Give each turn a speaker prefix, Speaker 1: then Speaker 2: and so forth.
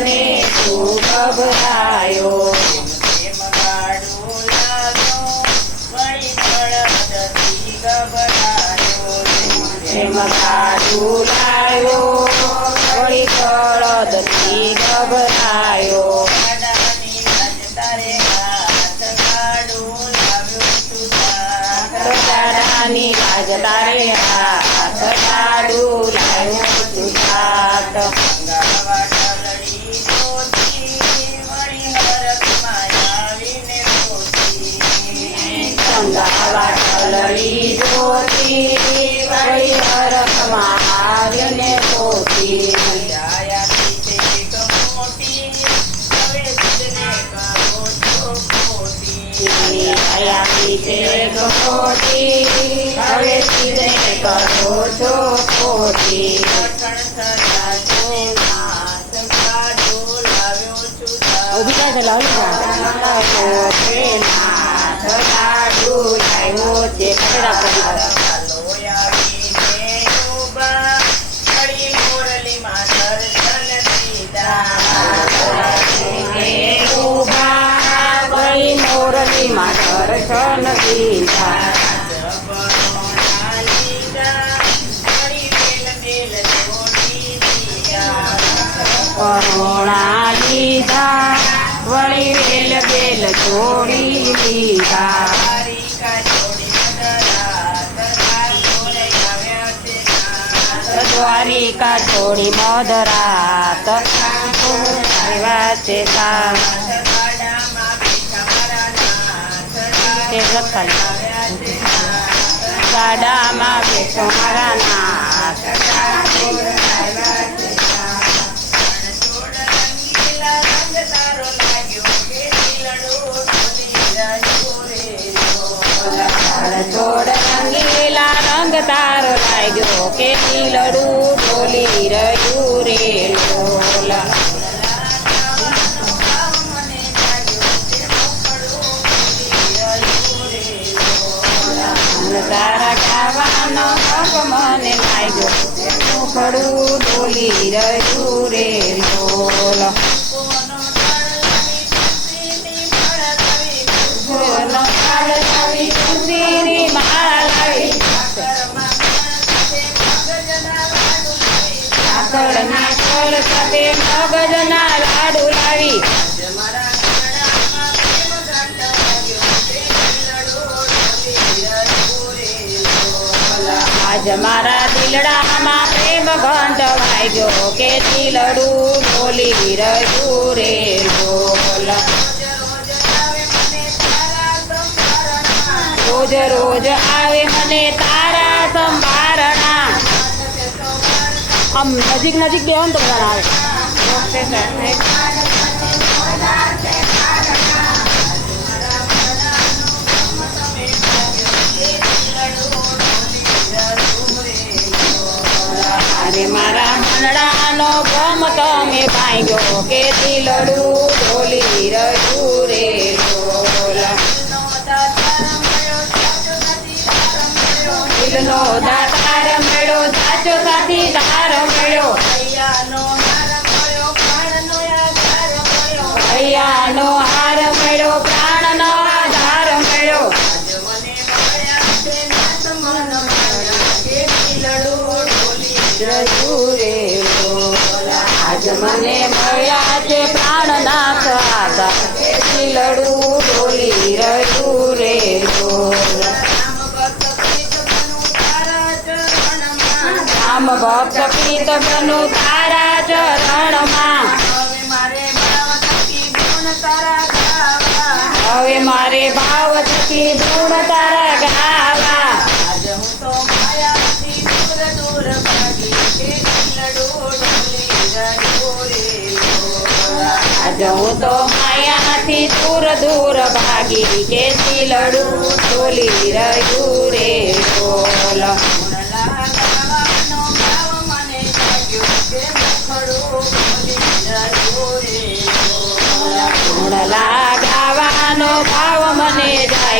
Speaker 1: સીધને તું ગભરાયો
Speaker 2: એમ ગાડું લાગ્યો વળી બળદથી ગભરાયો
Speaker 1: એમ કાઢું લાયો વળી કળદથી ગભરાયો.
Speaker 2: તારે છે નાથ
Speaker 1: કાઢું લાવ્યો છે કચરા કરી
Speaker 2: લોયા પીને ઊભા, વળી મુરલીમાં દર્શન દીધા.
Speaker 1: દ્વારિકા છોડી મધરાત છે
Speaker 2: ગાડામાં
Speaker 1: બેસો મારા નાથ
Speaker 2: રે
Speaker 1: છોડ રંગીલા રંગ તારો લાગ્યો કે નીલડું ડોલી રહ્યું રે લોલ. તારા ગાવાનો હક મને લાગ્યો મુખડું ડોલી રહ્યું રે લોલ. ફળ સાથે મગજના લાડુ લાવી. આજ મારા દિલડામાં પ્રેમ ઘંટ વાગ્યો કે દિલડું બોલી રહ્યું રે બોલ. રોજ રોજ આવે આમ નજીક નજીક બે ને તો બધા આવે. અરે મારા મનડાનો ગમ તમે ગયો કે દિલડું સાચો તાર મેળો હૈયાનો હાર મેળો પ્રાણનો આધાર મેળો રહ્યું રે બોલ. આજ મને મળ્યા છે પ્રાણનાથ આધાર. દિલડું ડોલી રહ્યું ભક્ત પ્રીત બનુ તારા ચરણમાં હવે મારે ભાવ થકી ગુણ તારા ગાવા. હું તો માયાથી દૂર દૂર ભાગી કેથી લડું ડોલી રહ્યું રે બોલ. મને